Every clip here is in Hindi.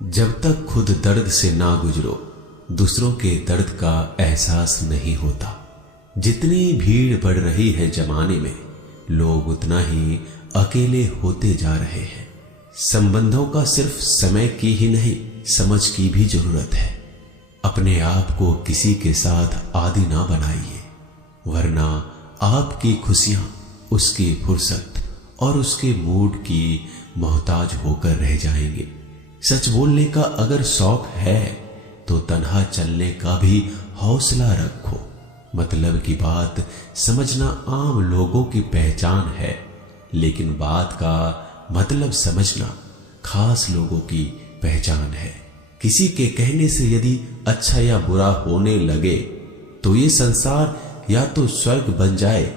जब तक खुद दर्द से ना गुजरो, दूसरों के दर्द का एहसास नहीं होता। जितनी भीड़ बढ़ रही है जमाने में, लोग उतना ही अकेले होते जा रहे हैं। संबंधों का सिर्फ समय की ही नहीं, समझ की भी जरूरत है। अपने आप को किसी के साथ आदी ना बनाइए, वरना आपकी खुशियां उसकी फुर्सत और उसके मूड की मोहताज होकर रह जाएंगे। सच बोलने का अगर शौक है तो तन्हा चलने का भी हौसला रखो। मतलब की बात समझना आम लोगों की पहचान है, लेकिन बात का मतलब समझना खास लोगों की पहचान है। किसी के कहने से यदि अच्छा या बुरा होने लगे तो ये संसार या तो स्वर्ग बन जाए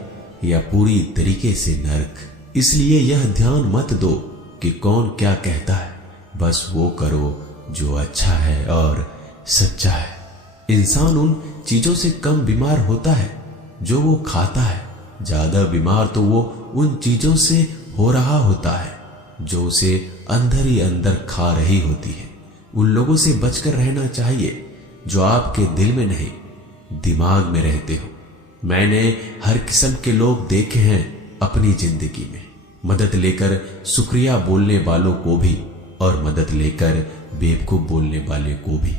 या पूरी तरीके से नरक। इसलिए यह ध्यान मत दो कि कौन क्या कहता है, बस वो करो जो अच्छा है और सच्चा है। इंसान उन चीजों से कम बीमार होता है जो वो खाता है, ज्यादा बीमार तो वो उन चीजों से हो रहा होता है जो उसे अंदर ही अंदर खा रही होती है। उन लोगों से बचकर रहना चाहिए जो आपके दिल में नहीं, दिमाग में रहते हो। मैंने हर किस्म के लोग देखे हैं अपनी जिंदगी में, मदद लेकर शुक्रिया बोलने वालों को भी और मदद लेकर बेवकूफ बोलने वाले को भी।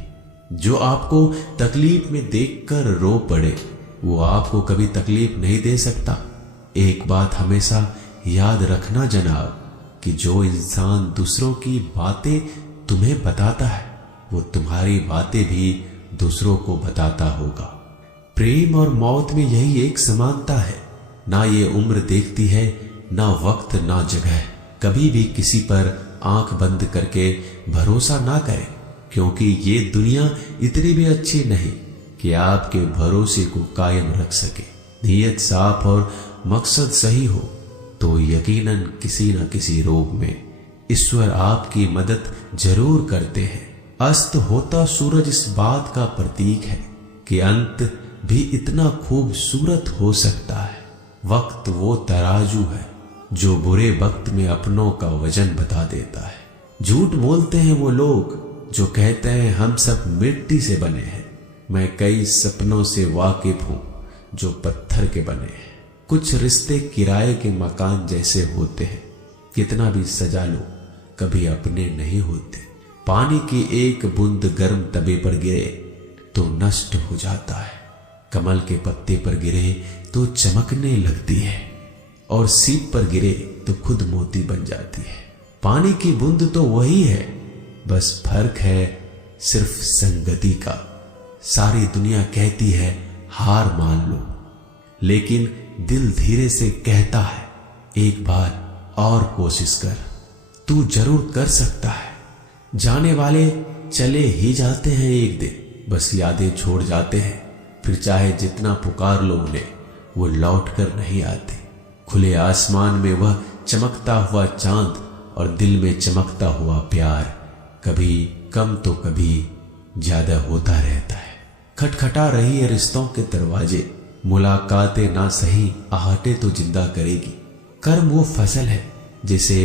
जो आपको तकलीफ में देखकर रो पड़े, वो आपको कभी तकलीफ नहीं दे सकता। एक बात हमेशा याद रखना जनाब, कि जो इंसान दूसरों की बातें तुम्हें बताता है, वो तुम्हारी बातें भी दूसरों को बताता होगा। प्रेम और मौत में यही एक समानता है। ना ये उम्र देखती है, ना वक्त, ना जगह। कभी भी किसी पर आंख बंद करके भरोसा ना करें, क्योंकि ये दुनिया इतनी भी अच्छी नहीं कि आपके भरोसे को कायम रख सके। नीयत साफ और मकसद सही हो तो यकीनन किसी न किसी रूप में ईश्वर आपकी मदद जरूर करते हैं। अस्त होता सूरज इस बात का प्रतीक है कि अंत भी इतना खूबसूरत हो सकता है। वक्त वो तराजू है जो बुरे वक्त में अपनों का वजन बता देता है। झूठ बोलते हैं वो लोग जो कहते हैं हम सब मिट्टी से बने हैं। मैं कई सपनों से वाकिफ हूं जो पत्थर के बने हैं। कुछ रिश्ते किराए के मकान जैसे होते हैं, कितना भी सजा लो कभी अपने नहीं होते। पानी की एक बूंद गर्म तवे पर गिरे तो नष्ट हो जाता है, कमल के पत्ते पर गिरे तो चमकने लगती है, और सीप पर गिरे तो खुद मोती बन जाती है। पानी की बूंद तो वही है, बस फर्क है सिर्फ संगति का। सारी दुनिया कहती है हार मान लो, लेकिन दिल धीरे से कहता है एक बार और कोशिश कर, तू जरूर कर सकता है। जाने वाले चले ही जाते हैं एक दिन, बस यादें छोड़ जाते हैं। फिर चाहे जितना पुकार लो उन्हें, वो लौट कर नहीं आते। खुले आसमान में वह चमकता हुआ चांद और दिल में चमकता हुआ प्यार कभी कम तो कभी ज्यादा होता रहता है। खटखटा रही है रिश्तों के दरवाजे, मुलाकातें ना सही आहटे तो जिंदा करेगी। कर्म वो फसल है जिसे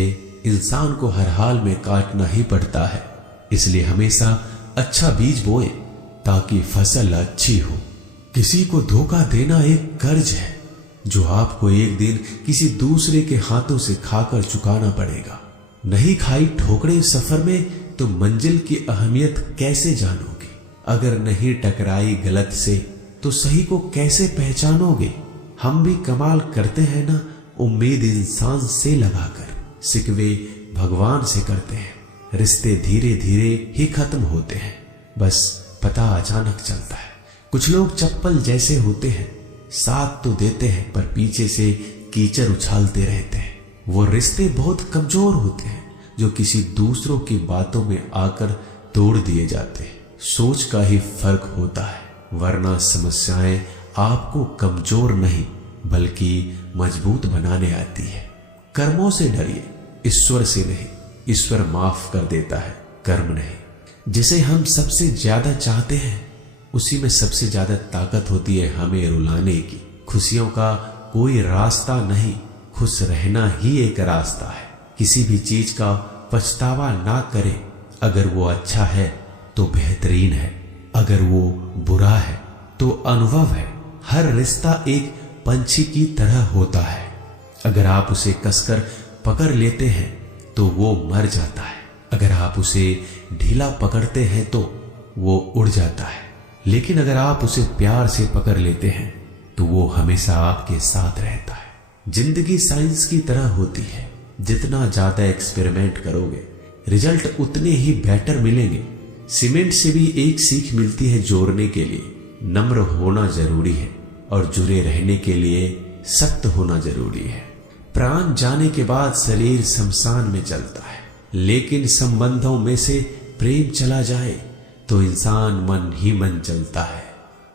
इंसान को हर हाल में काटना ही पड़ता है। इसलिए हमेशा अच्छा बीज बोए ताकि फसल अच्छी हो। किसी को धोखा देना एक कर्ज है जो आपको एक दिन किसी दूसरे के हाथों से खाकर चुकाना पड़ेगा। नहीं खाई ठोकरें सफर में तो मंजिल की अहमियत कैसे जानोगे? अगर नहीं टकराई गलत से तो सही को कैसे पहचानोगे? हम भी कमाल करते हैं ना, उम्मीद इंसान से लगाकर, सिकवे भगवान से करते हैं। रिश्ते धीरे धीरे ही खत्म होते हैं, बस पता अचानक चलता है। कुछ लोग चप्पल जैसे होते हैं, साथ तो देते हैं पर पीछे से कीचड़ उछालते रहते हैं। वो रिश्ते बहुत कमजोर होते हैं जो किसी दूसरों की बातों में आकर तोड़ दिए जाते हैं। सोच का ही फर्क होता है, वरना समस्याएं आपको कमजोर नहीं बल्कि मजबूत बनाने आती है। कर्मों से डरिए, ईश्वर से नहीं। ईश्वर माफ कर देता है, कर्म नहीं। जिसे हम सबसे ज्यादा चाहते हैं उसी में सबसे ज्यादा ताकत होती है हमें रुलाने की। खुशियों का कोई रास्ता नहीं, खुश रहना ही एक रास्ता है। किसी भी चीज का पछतावा ना करें, अगर वो अच्छा है तो बेहतरीन है, अगर वो बुरा है तो अनुभव है। हर रिश्ता एक पंछी की तरह होता है, अगर आप उसे कसकर पकड़ लेते हैं तो वो मर जाता है, अगर आप उसे ढीला पकड़ते हैं तो वो उड़ जाता है, लेकिन अगर आप उसे प्यार से पकड़ लेते हैं तो वो हमेशा आपके साथ रहता है। जिंदगी साइंस की तरह होती है, जितना ज्यादा एक्सपेरिमेंट करोगे रिजल्ट उतने ही बेटर मिलेंगे। सीमेंट से भी एक सीख मिलती है जोड़ने के लिए नम्र होना जरूरी है, और जुड़े रहने के लिए सख्त होना जरूरी है। प्राण जाने के बाद शरीर शमशान में चलता है, लेकिन संबंधों में से प्रेम चला जाए तो इंसान मन ही मन चलता है।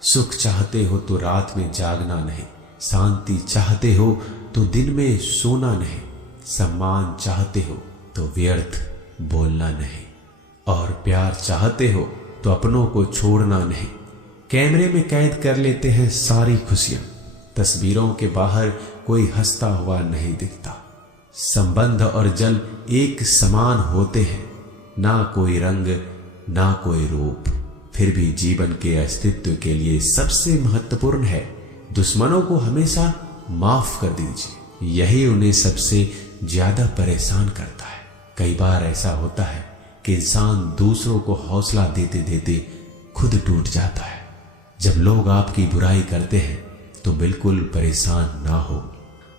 सुख चाहते हो तो रात में जागना नहीं, शांति चाहते हो तो दिन में सोना नहीं, सम्मान चाहते हो तो व्यर्थ बोलना नहीं, और प्यार चाहते हो तो अपनों को छोड़ना नहीं। कैमरे में कैद कर लेते हैं सारी खुशियां, तस्वीरों के बाहर कोई हंसता हुआ नहीं दिखता। संबंध और जल एक समान होते हैं, ना कोई रंग ना कोई रूप, फिर भी जीवन के अस्तित्व के लिए सबसे महत्वपूर्ण है दुश्मनों को हमेशा माफ कर दीजिए, यही उन्हें सबसे ज्यादा परेशान करता है। कई बार ऐसा होता है कि इंसान दूसरों को हौसला देते देते खुद टूट जाता है। जब लोग आपकी बुराई करते हैं तो बिल्कुल परेशान ना हो,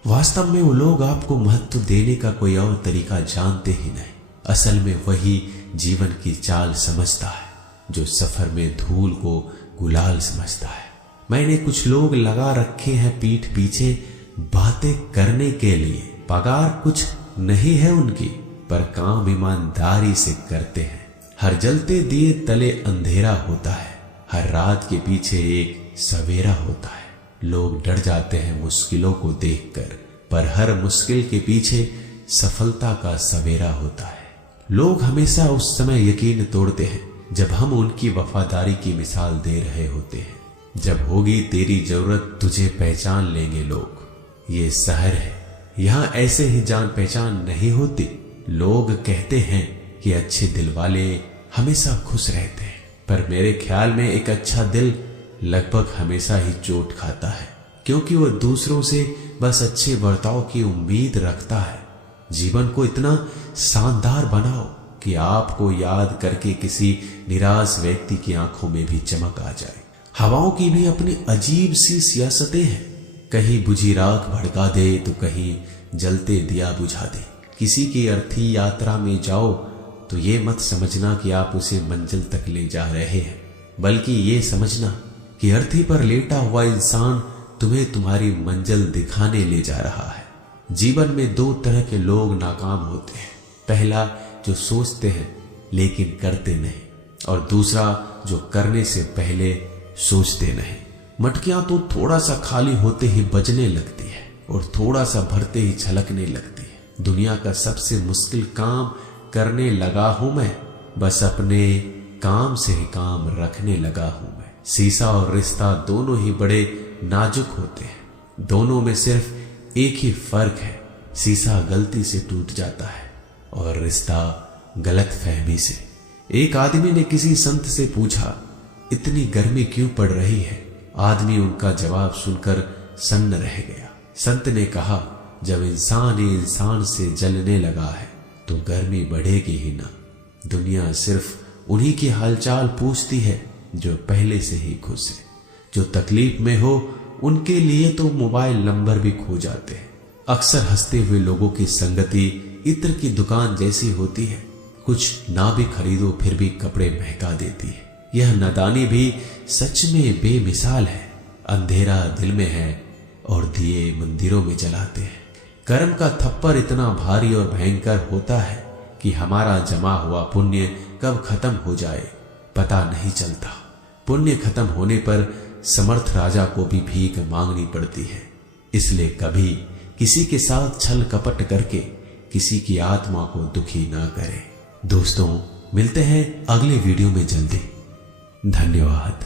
वास्तव में वो लोग आपको महत्व देने का कोई और तरीका जानते ही नहीं। असल में वही जीवन की चाल समझता है जो सफर में धूल को गुलाल समझता है। मैंने कुछ लोग लगा रखे हैं पीठ पीछे बातें करने के लिए, पगार कुछ नहीं है उनकी, पर काम ईमानदारी से करते हैं। हर जलते दिए तले अंधेरा होता है, हर रात के पीछे एक सवेरा होता है। लोग डर जाते हैं मुश्किलों को देखकर, पर हर मुश्किल के पीछे सफलता का सवेरा होता है। लोग हमेशा उस समय यकीन तोड़ते हैं जब हम उनकी वफादारी की मिसाल दे रहे होते हैं। जब होगी तेरी जरूरत तुझे पहचान लेंगे लोग। ये शहर है, यहाँ ऐसे ही जान पहचान नहीं होती। लोग कहते हैं कि अच्छे दिल वाले हमेशा खुश रहते हैं, पर मेरे ख्याल में एक अच्छा दिल लगभग हमेशा ही चोट खाता है, क्योंकि वो दूसरों से बस अच्छे बर्ताव की उम्मीद रखता है। जीवन को इतना शानदार बनाओ कि आपको याद करके किसी निराश व्यक्ति की आंखों में भी चमक आ जाए। हवाओं की भी अपनी अजीब सी सियासतें हैं, कहीं बुझी राख भड़का दे तो कहीं जलते दिया बुझा दे। किसी की अर्थी यात्रा में जाओ तो ये मत समझना कि आप उसे मंजिल तक ले जा रहे हैं, बल्कि ये समझना कि अर्थी पर लेटा हुआ इंसान तुम्हें तुम्हारी मंजिल दिखाने ले जा रहा है। जीवन में दो तरह के लोग नाकाम होते हैं, पहला जो सोचते हैं लेकिन करते नहीं, और दूसरा जो करने से पहले सोचते नहीं। मटकियां तो थोड़ा सा खाली होते ही बजने लगती है और थोड़ा सा भरते ही छलकने लगती है। दुनिया का सबसे मुश्किल काम करने लगा हूं मैं, बस अपने काम से ही काम रखने लगा हूं मैं। शीशा और रिश्ता दोनों ही बड़े नाजुक होते हैं, दोनों में सिर्फ एक ही फर्क है, शीशा गलती से टूट जाता है और रिश्ता गलत फहमी से। एक आदमी ने किसी संत से पूछा, इतनी गर्मी क्यों पड़ रही है? आदमी उनका जवाब सुनकर सन्न रह गया। संत ने कहा, जब इंसान ही इंसान से जलने लगा है तो गर्मी बढ़ेगी ही ना। दुनिया सिर्फ उन्हीं की हालचाल पूछती है जो पहले से ही खुश है। जो तकलीफ में हो उनके लिए तो मोबाइल नंबर भी खो जाते हैं। अक्सर हंसते हुए लोगों की संगति इत्र की दुकान जैसी होती है, कुछ ना भी खरीदो फिर भी कपड़े महका देती है। यह नादानी भी सच में बेमिसाल है। अंधेरा दिल में है और दिए मंदिरों में जलाते हैं। कर्म का थप्पड़ इतना भारी और भयंकर होता है कि हमारा जमा हुआ पुण्य कब खत्म हो जाए पता नहीं चलता। पुण्य खत्म होने पर समर्थ राजा को भी भीख मांगनी पड़ती है। इसलिए कभी किसी के साथ छल कपट करके किसी की आत्मा को दुखी ना करें। दोस्तों, मिलते हैं अगले वीडियो में जल्दी। धन्यवाद।